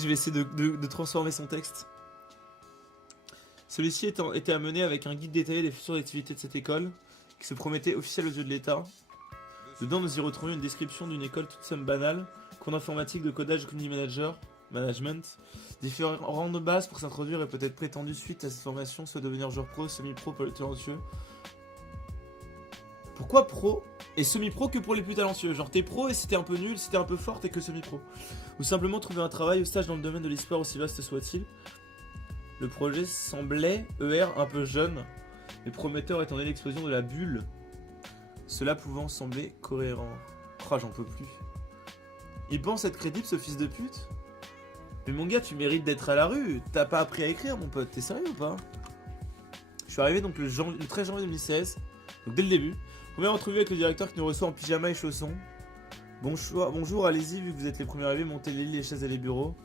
Je vais essayer de transformer son texte. Celui-ci était amené avec un guide détaillé des futures activités de cette école, qui se promettait officiel aux yeux de l'État. Dedans, nous y retrouvions une description d'une école toute somme banale, cours d'informatique, de codage, community management, différentes bases pour s'introduire et peut-être prétendu suite à cette formation, soit devenir joueur pro, semi-pro, pour les talentueux. Pourquoi pro et semi-pro que pour les plus talentueux? Genre t'es pro et si t'es un peu nul, si t'es un peu fort, t'es que semi-pro. Ou simplement trouver un travail ou stage dans le domaine de l'e-sport aussi vaste soit-il. Le projet semblait, un peu jeune, mais prometteur étant donné l'explosion de la bulle. Cela pouvant sembler cohérent. Oh, j'en peux plus. Il pense être crédible ce fils de pute? Mais mon gars, tu mérites d'être à la rue. T'as pas appris à écrire, mon pote. T'es sérieux ou pas? Je suis arrivé donc le 13 janvier 2016, donc dès le début. Première entrevue avec le directeur qui nous reçoit en pyjama et chaussons. Bonjour, allez-y, vu que vous êtes les premiers arrivés, montez les lits, les chaises et les bureaux.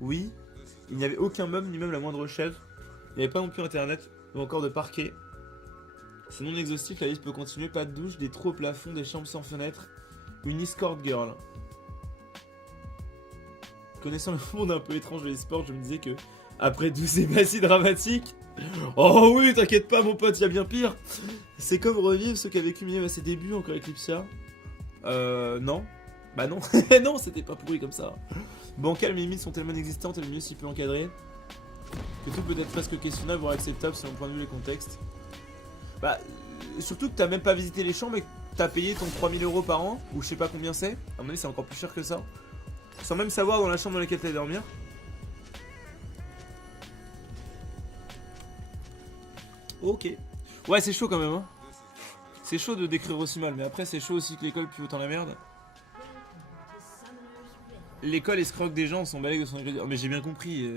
Oui, il n'y avait aucun meuble, ni même la moindre chaise. Il n'y avait pas non plus internet, ou encore de parquet. C'est non exhaustif, la liste peut continuer. Pas de douche, des trous au plafond, des chambres sans fenêtre. Une escort girl. Connaissant le monde un peu étrange de l'e-sport, je me disais que, après tout, c'est pas si dramatique. Oh oui, t'inquiète pas, mon pote, y a bien pire. C'est comme revivre ceux qui avaient culminé à ses débuts, encore Eclipsia. Non. Bah non, non, c'était pas pourri comme ça. Bancal, mes limites sont tellement inexistantes et le milieu si peu encadré que tout peut être presque questionnable, voire acceptable selon le point de vue et les contextes. Bah, surtout que t'as même pas visité les chambres et que t'as payé ton 3000 € par an, ou je sais pas combien c'est. À mon avis, c'est encore plus cher que ça. Sans même savoir dans la chambre dans laquelle t'allais dormir. Ok. Ouais, c'est chaud quand même, hein. C'est chaud de décrire aussi mal, mais après, c'est chaud aussi que l'école pue autant la merde. L'école escroque des gens, on s'en balèque de son ingrédient. Oh, mais j'ai bien compris.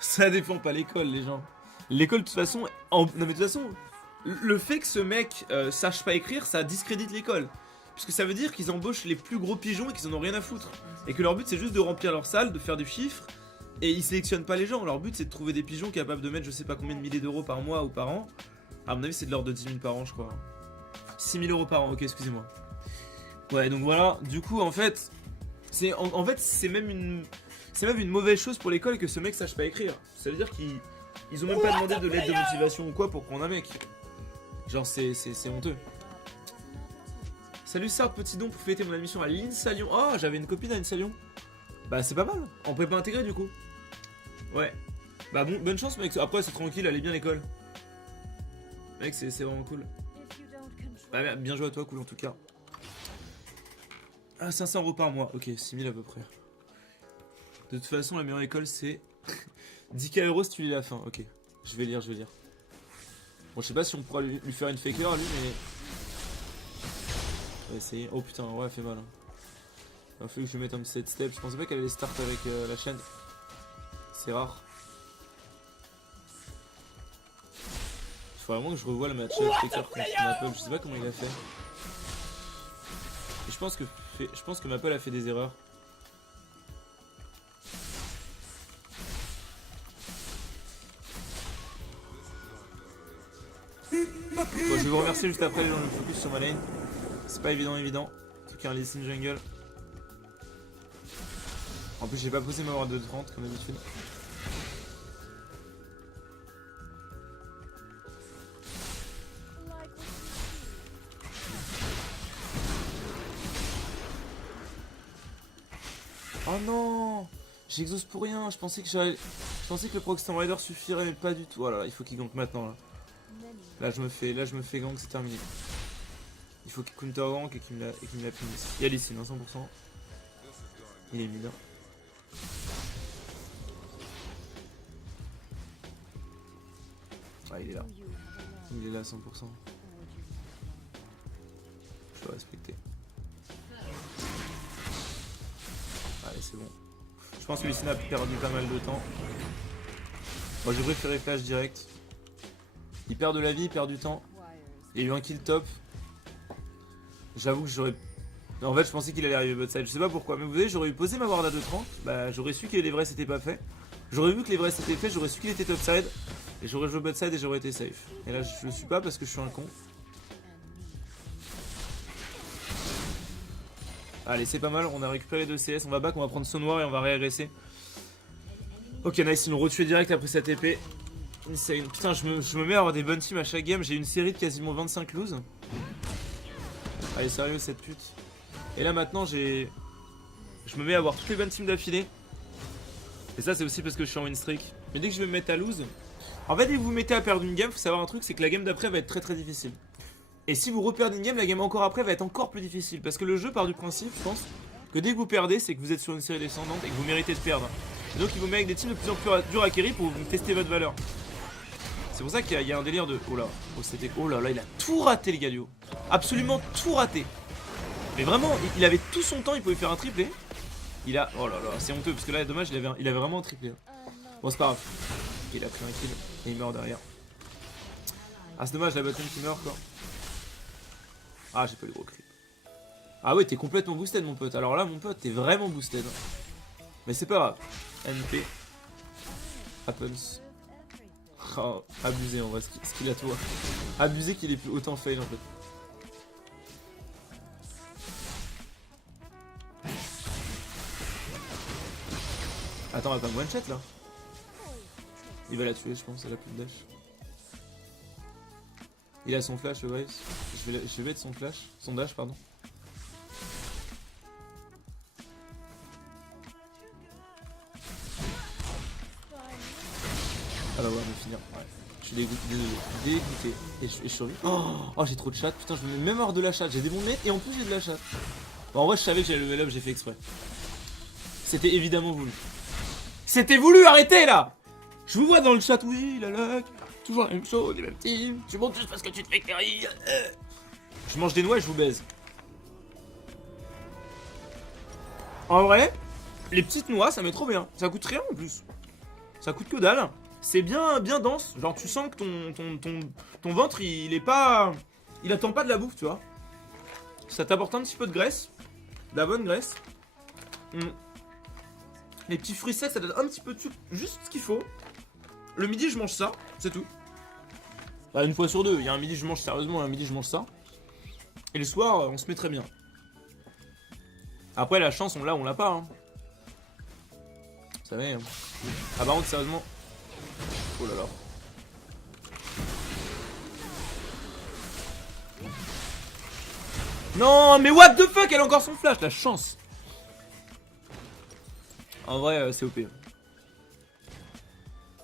Ça défend pas l'école, les gens. L'école, de toute façon. Non, mais de toute façon, le fait que ce mec sache pas écrire, ça discrédite l'école. Puisque ça veut dire qu'ils embauchent les plus gros pigeons et qu'ils en ont rien à foutre. Et que leur but, c'est juste de remplir leur salle, de faire des chiffres. Et ils sélectionnent pas les gens. Leur but, c'est de trouver des pigeons capables de mettre je sais pas combien de milliers d'euros par mois ou par an. À mon avis, c'est de l'ordre de 10 000 par an, je crois. 6 000 € par an, ok, excusez-moi. Ouais, donc voilà. Du coup, en fait, c'est même une mauvaise chose pour l'école que ce mec sache pas écrire. Ça veut dire qu'ils ont même pas demandé de l'aide de motivation ou quoi pour prendre un mec. Genre, c'est honteux. Salut Sartre, petit don pour fêter mon admission à l'INSA Lyon. Oh, j'avais une copine à l'INSA Lyon. Bah, c'est pas mal. En prépa intégrée, du coup. Ouais. Bah, bon, bonne chance, mec. Après, c'est tranquille, allez bien l'école. Mec, c'est vraiment cool. Bah, bien joué à toi, cool en tout cas. Ah, 500 € par mois. Ok, 6 000 à peu près. De toute façon, la meilleure école, c'est 10K € si tu lis la fin. Ok, je vais lire. Bon, je sais pas si on pourra lui faire une faker, lui, mais... On va essayer. Oh putain, ouais, elle fait mal. Hein. Il a fallu que je mette un petit step. Je pensais pas qu'elle allait start avec la chaîne. C'est rare. Il faut vraiment que je revoie le match faker contre Maple. Je sais pas comment il a fait. Et je pense que Maple a fait des erreurs. Bon, je vais vous remercier juste après dans le focus sur ma lane. C'est pas évident. En tout cas, un listen jungle. En plus, j'ai pas posé ma ward de 30 comme d'habitude. Oh non, j'exauce pour rien. Je pensais que le Proxton Rider suffirait, mais pas du tout. Oh là là, il faut qu'il gank maintenant. Là, je me fais gank, c'est terminé. Il faut qu'il counter gank et qu'il me la punisse. Il y a l'ici, 100%. Il est mid. Ah, il est là. Il est là, 100%. Je dois respecter. Allez, c'est bon. Je pense que Lucina a perdu pas mal de temps. Moi, j'ai préféré flash direct. Il perd de la vie, il perd du temps. Il y a eu un kill top. J'avoue que j'aurais... En fait, je pensais qu'il allait arriver bot side. Je sais pas pourquoi, mais vous voyez, j'aurais eu posé ma ward à 2-30. Bah, j'aurais su que les vrais s'étaient pas fait. J'aurais vu que les vrais s'étaient fait, j'aurais su qu'il était top side. Et j'aurais joué bot side et j'aurais été safe. Et là, je le suis pas parce que je suis un con. Allez, c'est pas mal, on a récupéré 2 CS, on va back, on va prendre saut noir et on va réagresser. Ok, nice, ils l'ont retué direct après cette épée. Insane. Putain, je me mets à avoir des bonnes teams à chaque game. J'ai une série de quasiment 25 loses. Allez, sérieux, cette pute. Et là, maintenant, je me mets à avoir toutes les bonnes teams d'affilée. Et ça, c'est aussi parce que je suis en win streak. Mais dès que je vais me mettre à lose. En fait, dès que vous vous mettez à perdre une game, faut savoir un truc, c'est que la game d'après va être très très difficile. Et si vous reperdez une game, la game encore après va être encore plus difficile. Parce que le jeu part du principe, je pense, que dès que vous perdez, c'est que vous êtes sur une série descendante et que vous méritez de perdre. Et donc, il vous met avec des teams de plus en plus durs à acquérir pour vous tester votre valeur. C'est pour ça qu'il y a un délire de... Oh là, oh là là, il a tout raté, le Galio. Absolument tout raté. Mais vraiment, il avait tout son temps, il pouvait faire un triplé. Il a... Oh là là, c'est honteux, parce que là, dommage, il avait vraiment un triplé. Bon, c'est pas grave. Il a pris un kill et il meurt derrière. Ah, c'est dommage, la bottom qui meurt, quoi. Ah, j'ai pas eu le gros creep. Ah ouais, t'es complètement boosted, mon pote. Alors là, mon pote, t'es vraiment boosted. Mais c'est pas grave. NP. Happens. Oh, abusé en vrai, ce qu'il a toi. Abusé qu'il ait pu autant fail en fait. Attends, elle va pas me one shot là. Il va la tuer, je pense, elle a plus de dash. Il a son flash, le Wise. Je vais mettre son flash, son dash, pardon. Ah bah ouais, on va finir. Ouais. Je suis dégoûté. Et je survis. Oh, j'ai trop de chat. Putain, je me mets même hors de la chat. J'ai des bons nets et en plus j'ai de la chat. Bon, en vrai, je savais que j'allais level up, j'ai fait exprès. C'était évidemment voulu. C'était voulu, arrêtez là. Je vous vois dans le chat, oui, la luck. Toujours la même chose, les mêmes teams. Tu montes juste parce que tu te fais carry. Je mange des noix et je vous baise. En vrai, les petites noix, ça met trop bien. Ça coûte rien en plus. Ça coûte que dalle. C'est bien dense. Genre, tu sens que ton ventre, il est pas... Il attend pas de la bouffe, tu vois. Ça t'apporte un petit peu de graisse. De la bonne graisse. Les petits fruits secs, ça donne un petit peu de sucre. Juste ce qu'il faut. Le midi, je mange ça. C'est tout. Bah, une fois sur deux. Il y a un midi, je mange sérieusement. Et un midi, je mange ça. Et le soir, on se met très bien. Après, la chance, on l'a pas. Hein. Vous savez. Hein. Ah, par contre, sérieusement... Oh là là. Non, mais what the fuck, elle a encore son flash, la chance. En vrai, c'est OP.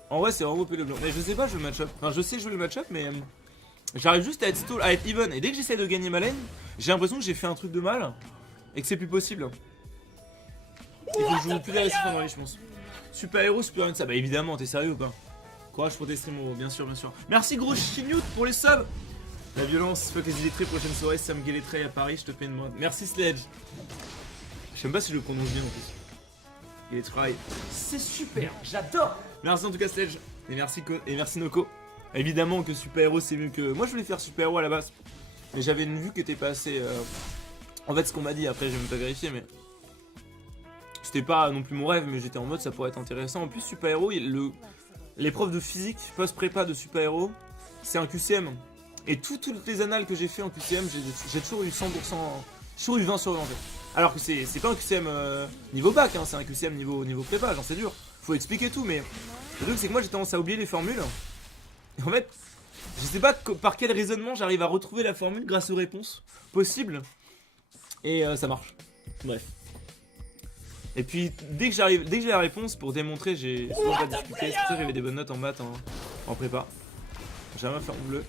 En vrai, c'est vraiment OP le blanc. Mais je sais pas jouer le match-up. Enfin, je sais jouer le match-up, mais j'arrive juste à être stall, à être even. Et dès que j'essaie de gagner ma lane, j'ai l'impression que j'ai fait un truc de mal et que c'est plus possible. Il faut que je joue plus agressif pendant les, je pense. Super héros, super ça. Bah évidemment, t'es sérieux ou pas? Courage pour tes streams, bien sûr, bien sûr. Merci gros Chignout pour les subs. La violence, fuck les illettrés, prochaine soirée, Sam Guélétré à Paris, je te paie une mode. Merci Sledge. Je sais même pas si je le prononce bien en plus. Guélétré, c'est super, j'adore. Merci en tout cas Sledge. Et merci Noko. Évidemment que super héros c'est mieux que... Moi je voulais faire super héros à la base. Mais j'avais une vue qui était pas assez... En fait ce qu'on m'a dit, après j'ai même pas vérifié mais... C'était pas non plus mon rêve mais j'étais en mode ça pourrait être intéressant. En plus super héros, l'épreuve de physique post-prépa de super héros, c'est un QCM. Et toutes les annales que j'ai fait en QCM, j'ai toujours eu 100%, j'ai toujours eu 20 sur 20 en fait. Alors que c'est pas un QCM niveau bac, hein, c'est un QCM niveau prépa, genre c'est dur. Faut expliquer tout, mais le truc c'est que moi j'ai tendance à oublier les formules. Et en fait, je sais pas par quel raisonnement j'arrive à retrouver la formule grâce aux réponses possibles. Et ça marche. Bref. Et puis dès que j'ai la réponse pour démontrer, j'ai souvent pas discuté. C'est pour ça que j'avais des bonnes notes en maths en prépa. J'ai jamais fait en bleu.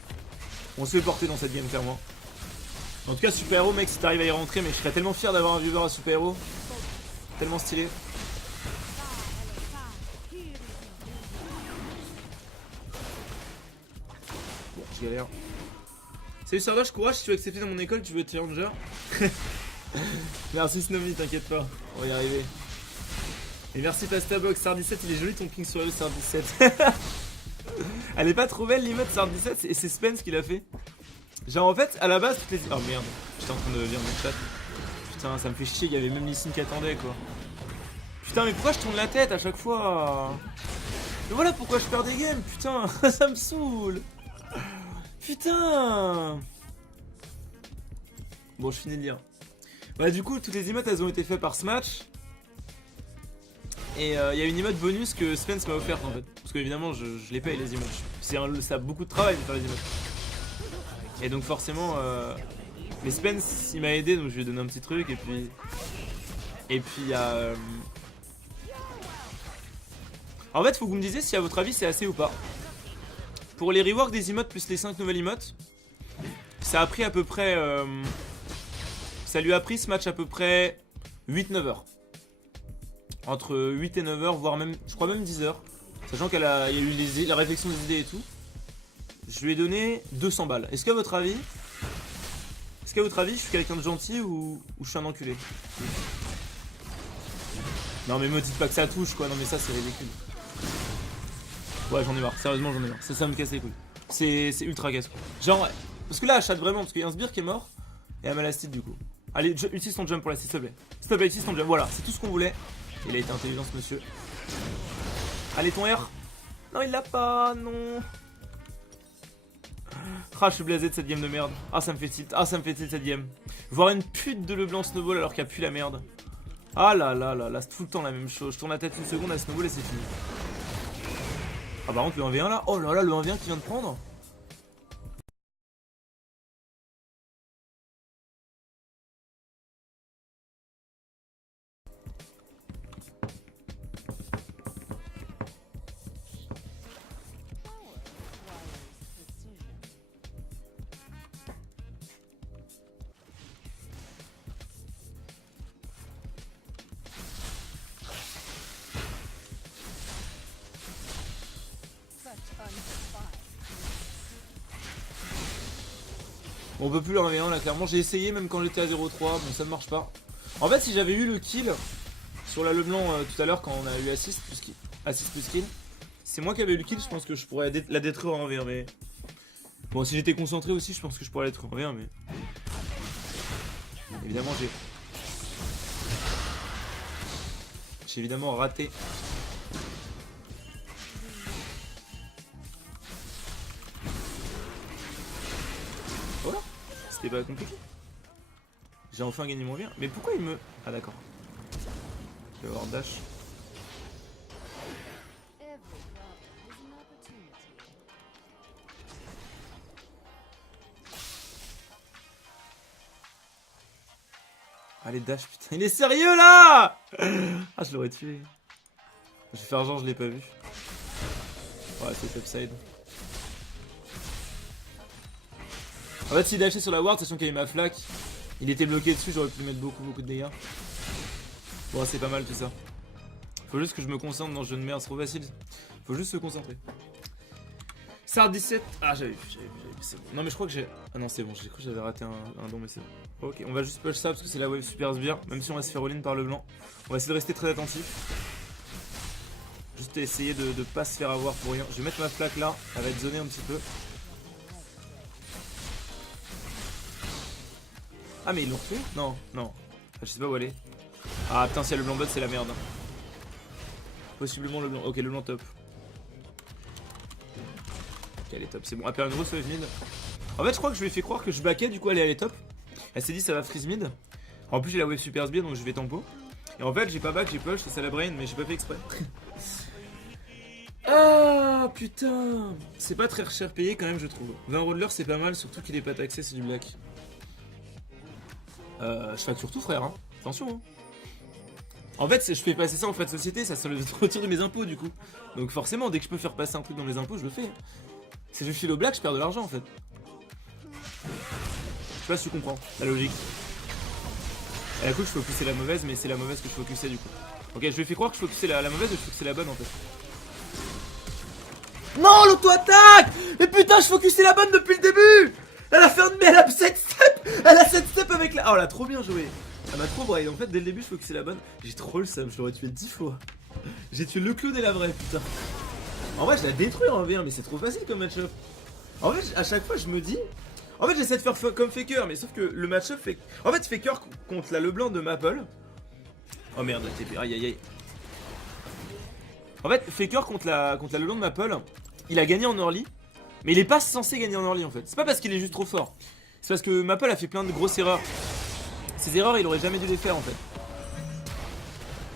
On se fait porter dans cette game clairement. En tout cas super héros mec si t'arrives à y rentrer, mais je serais tellement fier d'avoir un viewer à super héros. Tellement stylé. Bon je galère. Salut Sardoche, courage si tu veux accepter dans mon école, tu veux être challenger. Merci Snowy, t'inquiète pas, on va y arriver. Et merci Pastabox, Sar17, il est joli ton ping sur le Sar17. Elle est pas trop belle l'emote Sar17 et c'est Spence qui l'a fait. Genre en fait à la base toutes les... Oh merde, j'étais en train de lire mon chat. Putain ça me fait chier, il y avait même Lissine qui attendait quoi. Putain mais pourquoi je tourne la tête à chaque fois? Mais voilà pourquoi je perds des games, putain. Ça me saoule. Putain. Bon je finis de lire. Bah du coup toutes les emotes elles ont été faites par Smash. Et il y a une emote bonus que Spence m'a offerte en fait. Parce que évidemment je les paye les emotes. Ça a beaucoup de travail de faire les emotes. Et donc forcément mais Spence il m'a aidé, donc je lui ai donné un petit truc. Et puis il y a en fait faut que vous me disiez si à votre avis c'est assez ou pas. Pour les reworks des emotes plus les 5 nouvelles emotes, ça a pris à peu près ça lui a pris ce match à peu près 8-9 heures. Entre 8 et 9 heures, voire même, je crois même 10 heures. Sachant qu'il y a eu la réflexion des idées et tout. Je lui ai donné 200 balles. Est-ce qu'à votre avis, je suis quelqu'un de gentil ou je suis un enculé? Non mais me dites pas que ça touche quoi, non mais ça c'est ridicule. Ouais j'en ai marre, sérieusement j'en ai marre, ça me casse les couilles. C'est ultra casse quoi. Genre, parce que là, chatte vraiment, parce qu'il y a un sbire qui est mort et un malastite du coup. Allez, utilise ton jump pour la s'il te plaît. S'il te plaît, utilise ton jump, voilà, c'est tout ce qu'on voulait. Il a été intelligent ce monsieur. Allez ton R. Non il l'a pas, non. Ah je suis blasé de cette game de merde. Ah ça me fait tilt, cette game. Voir une pute de Leblanc snowball alors qu'il n'y a plus la merde. Ah là là là là, c'est tout le temps la même chose. Je tourne la tête une seconde à snowball et c'est fini. Ah par contre le 1v1 là, oh là là le 1v1 qui vient de prendre. Bon, on peut plus le 1v1 là clairement, j'ai essayé même quand j'étais à 0-3, bon ça ne marche pas. En fait si j'avais eu le kill sur la Leblanc tout à l'heure quand on a eu assist plus kill, c'est moi qui avais eu le kill, je pense que je pourrais la détruire en 1v1 mais... Bon si j'étais concentré aussi je pense que je pourrais la détruire en 1v1 mais... Évidemment j'ai évidemment raté. Voilà, c'était pas compliqué. J'ai enfin gagné mon bien. Mais pourquoi il me... Ah d'accord. Je vais avoir dash. Allez dash putain. Il est sérieux là. Ah je l'aurais tué. Je vais faire genre je l'ai pas vu. Ouais c'est upside. En fait s'il dashait sur la ward, sachant qu'il y avait ma flaque, il était bloqué dessus, j'aurais pu lui mettre beaucoup de dégâts. Bon c'est pas mal tout ça. Faut juste que je me concentre dans ce jeu de merde, c'est trop facile. Faut juste se concentrer. Sar 17. Ah j'avais vu, c'est bon. Non mais je crois que j'ai... Ah non c'est bon, j'ai cru que j'avais raté un don mais c'est bon. Ok, on va juste push ça parce que c'est la wave super sbire. Même si on va se faire all-in par le blanc. On va essayer de rester très attentif. Juste essayer de pas se faire avoir pour rien. Je vais mettre ma flaque là, elle va être zonée un petit peu. Ah mais ils l'ont fait? Non, non. Ah, je sais pas où aller. Ah putain si y a le blanc bot c'est la merde. Possiblement le blanc. Ok le blanc top. Ok elle est top, c'est bon. Elle perd une grosse wave mid. En fait je crois que je lui ai fait croire que je backais, du coup elle est top. Elle s'est dit ça va freeze mid. En plus j'ai la wave super sbire donc je vais tempo. Et en fait j'ai pas back, j'ai push, c'est ça la brain mais j'ai pas fait exprès. Ah putain. C'est pas très cher payé quand même je trouve. 20 € de l'heure c'est pas mal, surtout qu'il est pas taxé, c'est du black. Je facture tout frère hein. Attention hein. En fait je fais passer ça en frais de société, ça se retire de mes impôts du coup. Donc forcément dès que je peux faire passer un truc dans les impôts je le fais. Si je file au black je perds de l'argent en fait. Je sais pas si tu comprends la logique. Et du coup je focusais la mauvaise mais c'est la mauvaise que je focusais du coup. Ok je lui ai fait croire que je focusais la mauvaise et je focusais la bonne en fait. Non l'auto-attaque. Mais putain je focusais la bonne depuis le début. Elle a fait un... Mais elle a 7 steps. Elle a 7 steps avec la... Oh elle a trop bien joué. Elle m'a trop braille. En fait dès le début je focusais la bonne. J'ai trop le seum, je l'aurais tué 10 fois. J'ai tué le clown et la vraie putain. En vrai je la détruis en V1 mais c'est trop facile comme match-up. En fait à chaque fois je me dis... En fait j'essaie de faire comme Faker mais sauf que le match-up fait... En fait Faker contre la Leblanc de Maple. Oh merde la TP, aïe aïe aïe. En fait Faker contre la Leblanc de Maple, il a gagné en early. Mais il est pas censé gagner en early en fait. C'est pas parce qu'il est juste trop fort. C'est parce que Maple a fait plein de grosses erreurs. Ces erreurs il aurait jamais dû les faire en fait.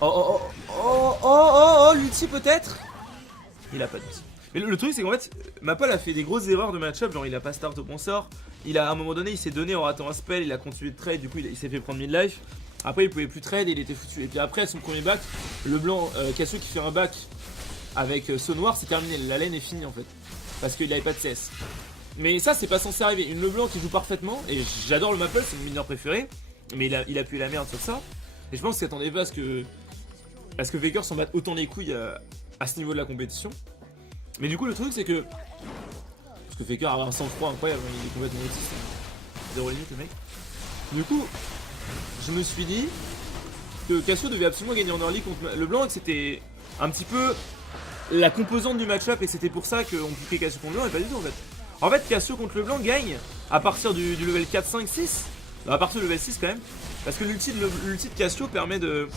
Oh oh oh oh l'ulti peut-être. Il a pas d'ulti. Mais le truc c'est qu'en fait, Maple a fait des grosses erreurs de match-up, genre il a pas start au bon sort. Il a à un moment donné, il s'est donné en ratant un spell, il a continué de trade, du coup il s'est fait prendre mid-life. Après il pouvait plus trade et il était foutu. Et puis après son premier back, le blanc Cassio qui fait un back avec saut noir, c'est terminé, la lane est finie en fait. Parce qu'il avait pas de CS. Mais ça c'est pas censé arriver. Une LeBlanc qui joue parfaitement, et j'adore le Maple, c'est mon mineur préféré. Mais il a pu la merde sur ça. Et je pense qu'il s'attendait pas à ce que Faker s'en batte autant les couilles à ce niveau de la compétition. Mais du coup le truc c'est que... Parce que Faker a un sang-froid incroyable, il est complètement autiste. Zéro limite le mec. Du coup, je me suis dit que Cassio devait absolument gagner en early contre LeBlanc et que c'était un petit peu la composante du match-up et que c'était pour ça qu'on piquait Cassio contre LeBlanc et pas du tout en fait. En fait Cassio contre LeBlanc gagne à partir du level 4, 5, 6. À partir du level 6 quand même. Parce que l'ulti de Cassio permet de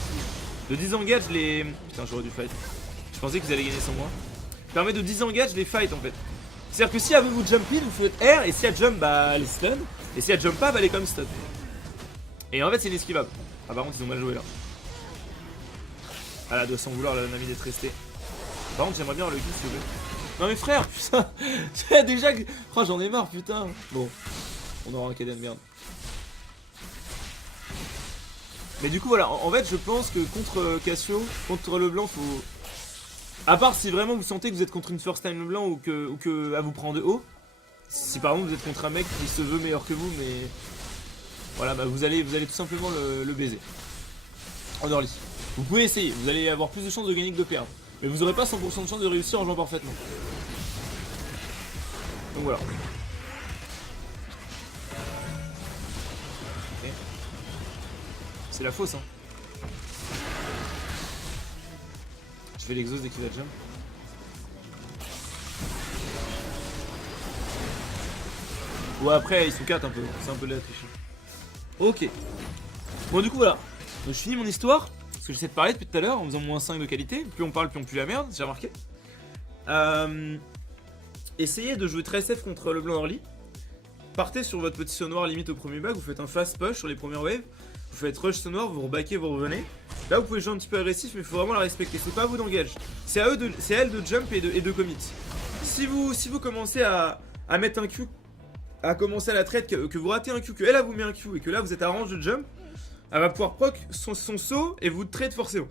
disengage les... Putain j'aurais dû fight. Je pensais qu'ils allaient gagner sans moi. Permet de disengage les fights en fait. C'est-à-dire que si elle veut vous jump in, vous faites R, et si elle jump, bah elle est stun. Et si elle jump pas, bah elle est comme stun. Et en fait c'est inesquivable. Ah par contre ils ont mal joué là. Ah là doit s'en vouloir la Nami d'être restée. Par contre j'aimerais bien le kill s'il vous plaît. Non mais frère, putain. Déjà que... Oh j'en ai marre putain. Bon. On aura un KD de merde. Mais du coup voilà, en fait je pense que contre Cassio, contre LeBlanc faut... À part si vraiment vous sentez que vous êtes contre une first time LeBlanc ou que elle vous prend de haut. Si par exemple vous êtes contre un mec qui se veut meilleur que vous mais... Voilà bah vous allez tout simplement le baiser. En early. Vous pouvez essayer, vous allez avoir plus de chances de gagner que de perdre. Mais vous n'aurez pas 100% de chance de réussir en jouant parfaitement. Donc voilà. Okay. C'est la fausse hein. Je fais l'exhaust dès qu'il va jump. Ouais après ils sont 4 un peu, c'est un peu de la triche. Ok. Bon du coup voilà. Donc je finis mon histoire. Parce que j'essaie de parler depuis tout à l'heure en faisant moins 5 de qualité. Plus on parle plus on pue la merde, j'ai remarqué. Essayez de jouer très safe contre le blanc early. Partez sur votre petit saut noir limite au premier back. Vous faites un fast push sur les premières waves. Vous faites rush saut noir, vous rebackez, vous revenez. Là vous pouvez jouer un petit peu agressif mais il faut vraiment la respecter. C'est pas à vous d'engage. C'est à elle de jump et de commit. Si vous commencez à mettre un Q, à commencer à la trade, que vous ratez un Q, que elle vous met un Q et que là vous êtes à range de jump, elle va pouvoir proc son saut et vous trade forcément.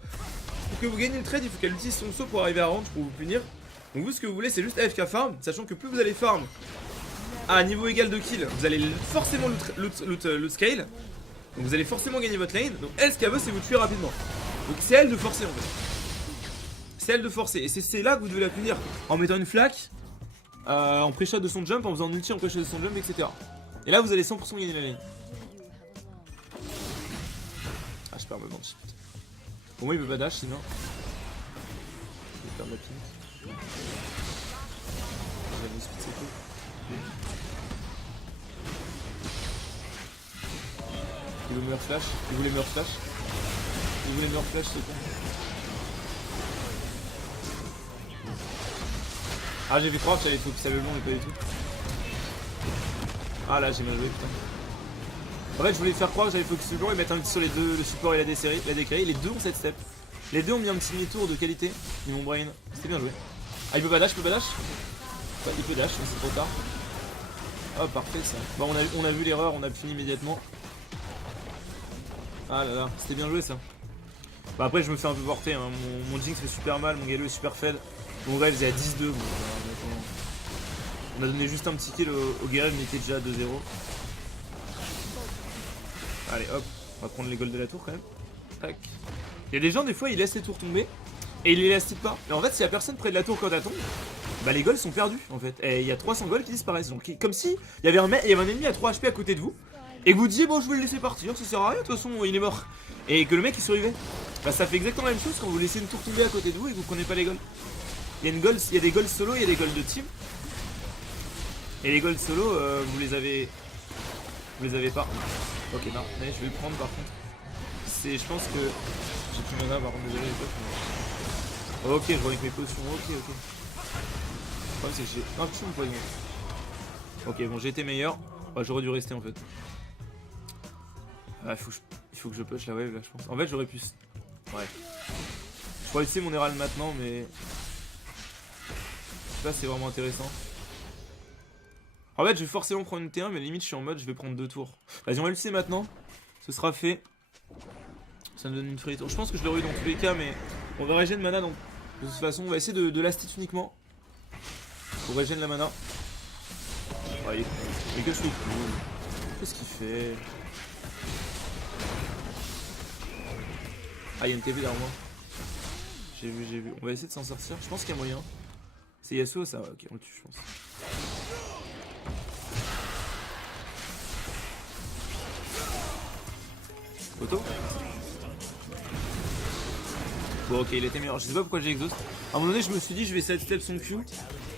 Pour que vous gagnez le trade, il faut qu'elle utilise son saut pour arriver à range pour vous punir. Donc vous ce que vous voulez c'est juste AFK farm, sachant que plus vous allez farm à niveau égal de kill, vous allez forcément loot scale. Donc vous allez forcément gagner votre lane. Donc elle ce qu'elle veut c'est vous tuer rapidement. Donc c'est elle de forcer en fait. C'est elle de forcer. Et c'est là que vous devez la punir. En mettant une flaque, en pré-shot de son jump, en faisant ulti en pré-shot de son jump, etc. Et là vous allez 100% gagner la lane. Ah je perds ma banshee. Pour moi il peut pas dash sinon. Je vais perdre ma ping. J'avais speed c'est cool. Il veut meilleur flash. Il voulait meilleur flash. Il voulait meilleur flash c'est con. Ah j'ai fait croire que j'allais tout ça le long mais pas du tout. Ah là j'ai mal joué putain. En fait je voulais faire croire que j'allais focus le long et mettre un petit sur les deux, le support et la décalée. Les deux ont 7 steps. Les deux ont mis un petit demi-tour de qualité. Ils m'ont brain. C'était bien joué. Ah il peut pas dash, bah, il peut dash mais c'est trop tard. Oh parfait ça. Bon on a vu l'erreur, on a fini immédiatement. Ah là là, c'était bien joué ça. Bah après je me fais un peu porter, hein. Mon Jinx fait super mal, mon Galio est super faible. Mon Graves est à 10-2. Bon, on a donné juste un petit kill au Geralt mais il était déjà à 2-0. Allez hop, on va prendre les golds de la tour quand même. Tac. Il y a des gens des fois ils laissent les tours tomber et ils les laissent pas. Mais en fait s'il y a personne près de la tour quand elle tombe, bah les golds sont perdus en fait. Et il y a 300 golds qui disparaissent. Donc comme si il y avait un ennemi à 3 HP à côté de vous. Et que vous disiez bon je vais le laisser partir, ça sert à rien de toute façon il est mort. Et que le mec il survivait. Bah ça fait exactement la même chose quand vous laissez une tour tomber à côté de vous et que vous prenez pas les golds. Il y a des golds solo, il y a des golds de team. Et les golds solo vous les avez pas. Ok non, mais je vais le prendre par contre. Je pense que j'ai plus mana par contre désolé les potes. Ok je vois avec mes potions, ok. Le problème c'est que j'ai un petit poison. Ok bon j'ai été meilleur. Bah, j'aurais dû rester en fait. Ah, il faut que je push la wave là je pense. En fait j'aurais pu... Ouais. Je pourrais utiliser mon Herald maintenant, mais... Je sais pas si c'est vraiment intéressant. En fait, je vais forcément prendre une T1, mais limite, je suis en mode, je vais prendre 2 tours. Vas-y, on va l'utiliser maintenant. Ce sera fait. Ça me donne une free tour. Je pense que je l'aurai eu dans tous les cas, mais on va régénérer de mana, donc de toute façon, on va essayer de last hit uniquement. Pour régénérer la mana. Ah, il que je fais cool. Qu'est-ce qu'il fait? Ah, il y a une TV derrière moi. J'ai vu, j'ai vu. On va essayer de s'en sortir. Je pense qu'il y a moyen. C'est Yasuo ça? Ouais, ok, on le tue, je pense. Auto. Bon, ok, il était meilleur. Je sais pas pourquoi j'ai exhaust. À un moment donné, je me suis dit, je vais sidestep son Q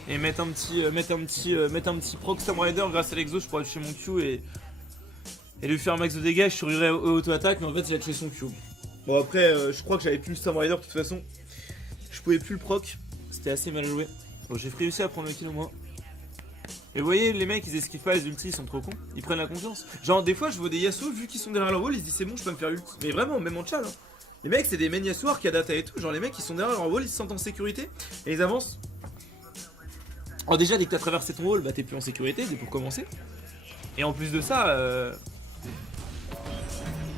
et mettre un petit proc Storm Rider grâce à l'exhaust. Je pourrais toucher mon Q et lui faire un max de dégâts. Je survivrai au auto-attaque, mais en fait, il a tué son Q. Bon, après, je crois que j'avais plus le Storm Rider de toute façon. Je pouvais plus le proc. C'était assez mal joué. Bon, j'ai réussi à prendre le kill au moins. Et vous voyez, les mecs, ils esquivent pas les ultis, ils sont trop cons. Ils prennent la confiance. Genre, des fois, je vois des Yasuo, vu qu'ils sont derrière leur wall, ils se disent c'est bon, je peux me faire ult. Mais vraiment, même en chat, hein. Les mecs, c'est des main Yasuo, Arcadata et tout. Genre, les mecs, ils sont derrière leur wall, ils se sentent en sécurité. Et ils avancent. Alors, déjà, dès que t'as traversé ton wall, bah, t'es plus en sécurité, dès pour commencer. Et en plus de ça,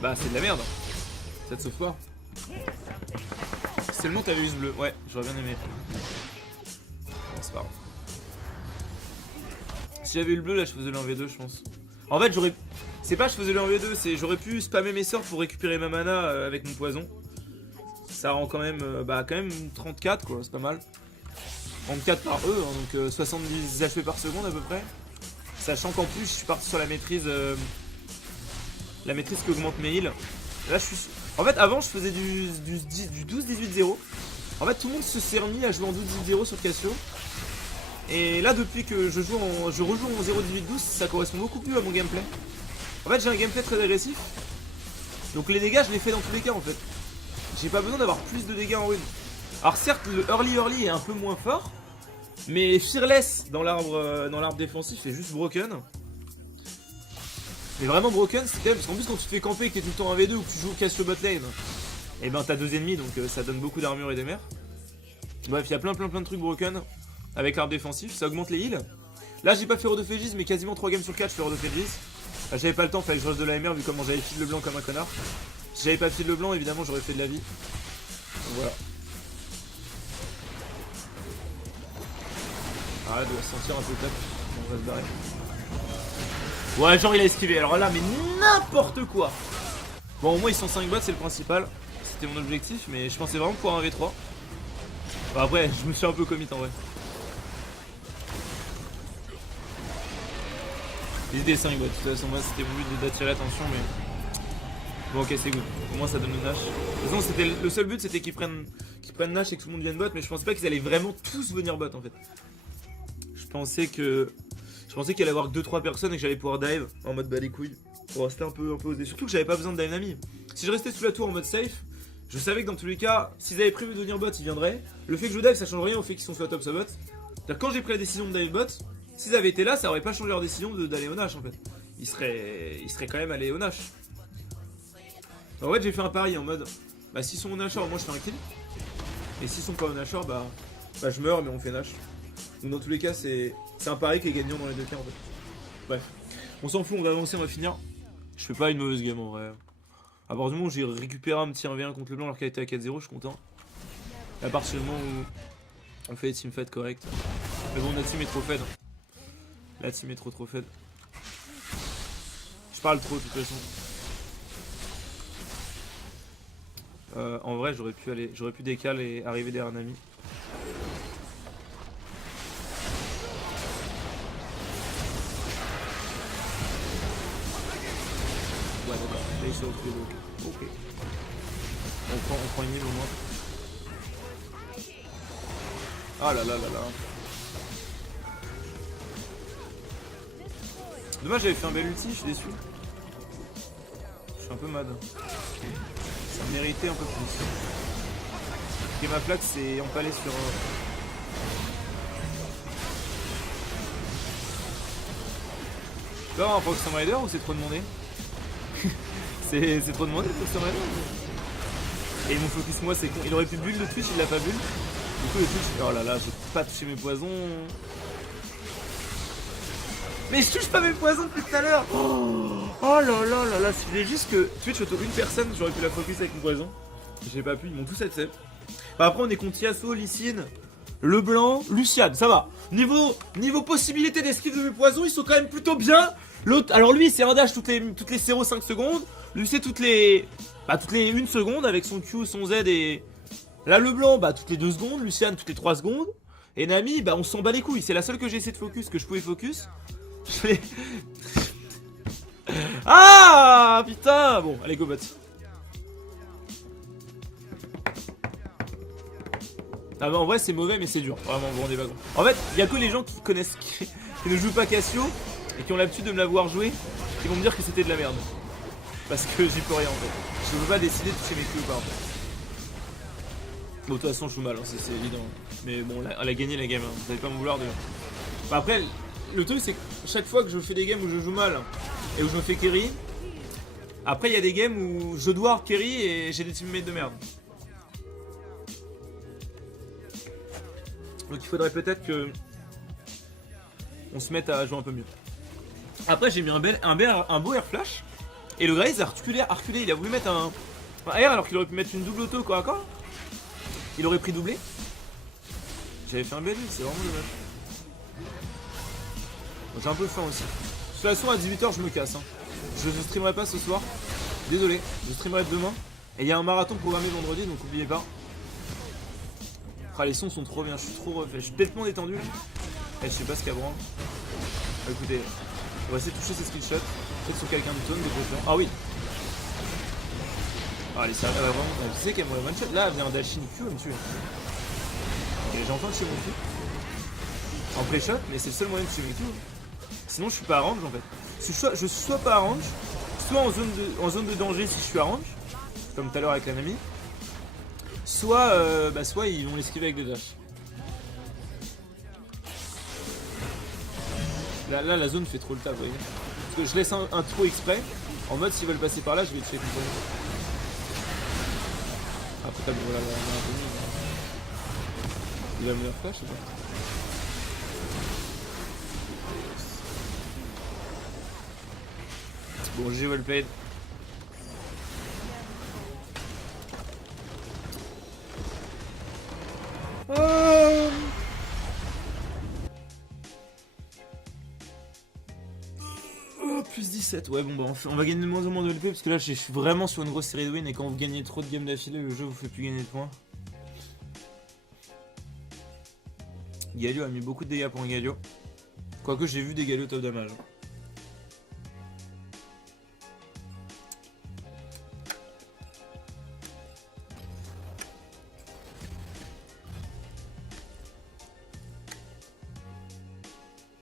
bah, c'est de la merde. Ça te sauve pas. Seulement, t'avais eu ce bleu. Ouais, j'aurais bien aimé. C'est pas grave. Si j'avais eu le bleu, là, je faisais le 1v2, je pense. En fait, j'aurais... C'est pas je faisais le 1v2, c'est j'aurais pu spammer mes sorts pour récupérer ma mana avec mon poison. Ça rend quand même, quand même 34, quoi, c'est pas mal. 34 par E, hein, donc 70 HP par seconde à peu près. Sachant qu'en plus, je suis parti sur la maîtrise qui augmente mes heals. Là, je suis... En fait, avant, je faisais du 12-18-0. En fait, tout le monde se s'est remis à jouer en 12-18-0 sur Cassio. Et là, depuis que je rejoue en 0-18-12, ça correspond beaucoup plus à mon gameplay. En fait, j'ai un gameplay très agressif. Donc les dégâts, je les fais dans tous les cas en fait. J'ai pas besoin d'avoir plus de dégâts en win. Alors certes, le early est un peu moins fort. Mais Fearless dans l'arbre défensif est juste broken. Mais vraiment broken, c'est terrible. Parce qu'en plus, quand tu te fais camper et que t'es tout le temps 1v2 ou que tu joues Cassio bot lane, et ben t'as 2 ennemis, donc ça donne beaucoup d'armure et des mers. Bref, il y a plein de trucs broken. Avec l'arbre défensif, ça augmente les heals. Là j'ai pas fait Rodophagus, mais quasiment 3 games sur 4 je fais Rodophagus. J'avais pas le temps, fallait que je rush de l'AMR vu comment j'avais feed le blanc comme un connard. Si j'avais pas feed le blanc, évidemment j'aurais fait de la vie. Donc voilà. Arrête de se sentir un peu top. On va se barrer. Ouais, genre il a esquivé. Alors là, mais n'importe quoi. Bon, au moins ils sont 5 bots, c'est le principal. C'était mon objectif, mais je pensais vraiment pouvoir un V3. Bon, après, je me suis un peu commit en vrai. L'idée 5 bots, de toute façon moi c'était mon but d'attirer l'attention mais... Bon ok c'est good, au moins ça donne le Nash. De toute façon c'était le seul but c'était qu'ils prennent Nash et que tout le monde vienne bot, mais je pensais pas qu'ils allaient vraiment tous venir bot en fait. Je pensais qu'il allait y avoir que 2-3 personnes et que j'allais pouvoir dive en mode bah les couilles. Bon c'était un peu osé, surtout que j'avais pas besoin de dive Nami. Si je restais sous la tour en mode safe, je savais que dans tous les cas, s'ils avaient prévu de venir bot ils viendraient. Le fait que je dive ça change rien au fait qu'ils sont sur la top sa bot. C'est-à-dire quand j'ai pris la décision de dive bot, s'ils avaient été là, ça aurait pas changé leur décision d'aller au Nash en fait. Ils seraient quand même allés au Nash. En fait, j'ai fait un pari en mode bah, s'ils sont au Nashor, moi je fais un kill. Et s'ils sont pas au Nashor, bah je meurs, mais on fait Nash. Donc, dans tous les cas, c'est un pari qui est gagnant dans les deux cas en fait. Bref, on s'en fout, on va avancer, on va finir. Je fais pas une mauvaise game en vrai. À partir du moment où j'ai récupéré un petit 1v1 contre le blanc alors qu'il était à 4-0, je suis content. Et à partir du moment où on fait des teamfights corrects. Mais bon, notre team est trop faible. La team est trop faible. Je parle trop de toute façon. En vrai j'aurais pu décaler et arriver derrière un ami. Ouais d'accord, là il s'est occupé donc. Ok. On prend une mine au moins. Ah là là là là. Dommage j'avais fait un bel ulti, je suis déçu. Je suis un peu mad. Ça méritait un peu plus. Ok ma plaque c'est empalé sur... Tu peux avoir un Proxton Rider ou c'est trop demandé? C'est trop demandé le Proxton Rider? Et mon focus moi c'est con. Il aurait pu bulle le Twitch, il l'a pas bulle. Du coup le Twitch, oh là là, j'ai pas touché mes poisons. Mais je touche pas mes poisons depuis tout à l'heure. Oh là là là là, s'il fallait juste que Twitch auto une personne, j'aurais pu la focus avec mon poison. J'ai pas pu, ils m'ont tous accepté. Bah après on est contre Yasuo, Lysine, Leblanc, Lucian, ça va. Niveau possibilité d'esquive de mes poisons, ils sont quand même plutôt bien. L'autre, alors lui c'est un dash toutes les 0,5 secondes. Lui c'est toutes les 1 seconde avec son Q, son Z et... Là Leblanc, bah toutes les 2 secondes, Lucian toutes les 3 secondes. Et Nami, bah on s'en bat les couilles, c'est la seule que j'ai essayé de focus, que je pouvais focus. Je l'ai... Ah putain. Bon, allez go bot. Ah bah en vrai c'est mauvais mais c'est dur, vraiment vous rendez pas compte. En fait, il y a que les gens qui connaissent, qui ne jouent pas Cassio et qui ont l'habitude de me la voir jouer, qui vont me dire que c'était de la merde. Parce que j'y peux rien en fait. Je peux pas décider de toucher mes coups ou pas en fait. Bon de toute façon je joue mal, hein, c'est évident. Mais bon, elle a gagné la game, hein. Vous allez pas me vouloir de... Bah, après, le truc c'est que chaque fois que je fais des games où je joue mal et où je me fais carry, après il y a des games où je dois hard carry et j'ai des teammates de merde. Donc il faudrait peut-être que on se mette à jouer un peu mieux. Après j'ai mis un beau air flash. Et le Grace a reculé, il a voulu mettre un air alors qu'il aurait pu mettre une double auto corps à corps. Il aurait pris doublé. J'avais fait un bel c'est vraiment dommage. Bon, j'ai un peu faim aussi. De toute façon à 18h je me casse. Hein. Je ne streamerai pas ce soir. Désolé, je streamerai demain. Et il y a un marathon programmé vendredi donc n'oubliez pas. Ah, les sons sont trop bien, je suis trop refait, je suis tellement détendu là. Et je sais pas ce qu'il y a branle. Écoutez, on va essayer de toucher ces skill shots. Peut-être sur quelqu'un de tonne de préférence. Ah oui. Ah allez, ça va vraiment. Tu sais qu'elle m'aurait one shot. Là, elle vient un Dashin Q, elle me tue. Ok, j'ai enfin touché mon Q. En pré-shot, mais c'est le seul moyen de tuer mes Q. Sinon, je suis pas à range en fait. Je suis soit pas à range, soit en zone de danger si je suis à range. Comme tout à l'heure avec la Nami. Soit, soit ils vont l'esquiver avec des dashs. Là, la zone fait trop le taf, vous voyez. Parce que je laisse un trou exprès. En mode, s'ils veulent passer par là, je vais tuer tout ça. Après, t'as voilà, il va me faire flash, je sais pas. Bon, j'ai well played. Oh, plus 17. Ouais, bon, bah, on va gagner de moins en moins de LP parce que là, je suis vraiment sur une grosse série de wins et quand vous gagnez trop de games d'affilée, le jeu vous fait plus gagner de points. Galio a mis beaucoup de dégâts pour un Galio. Quoique j'ai vu des Galio top damage.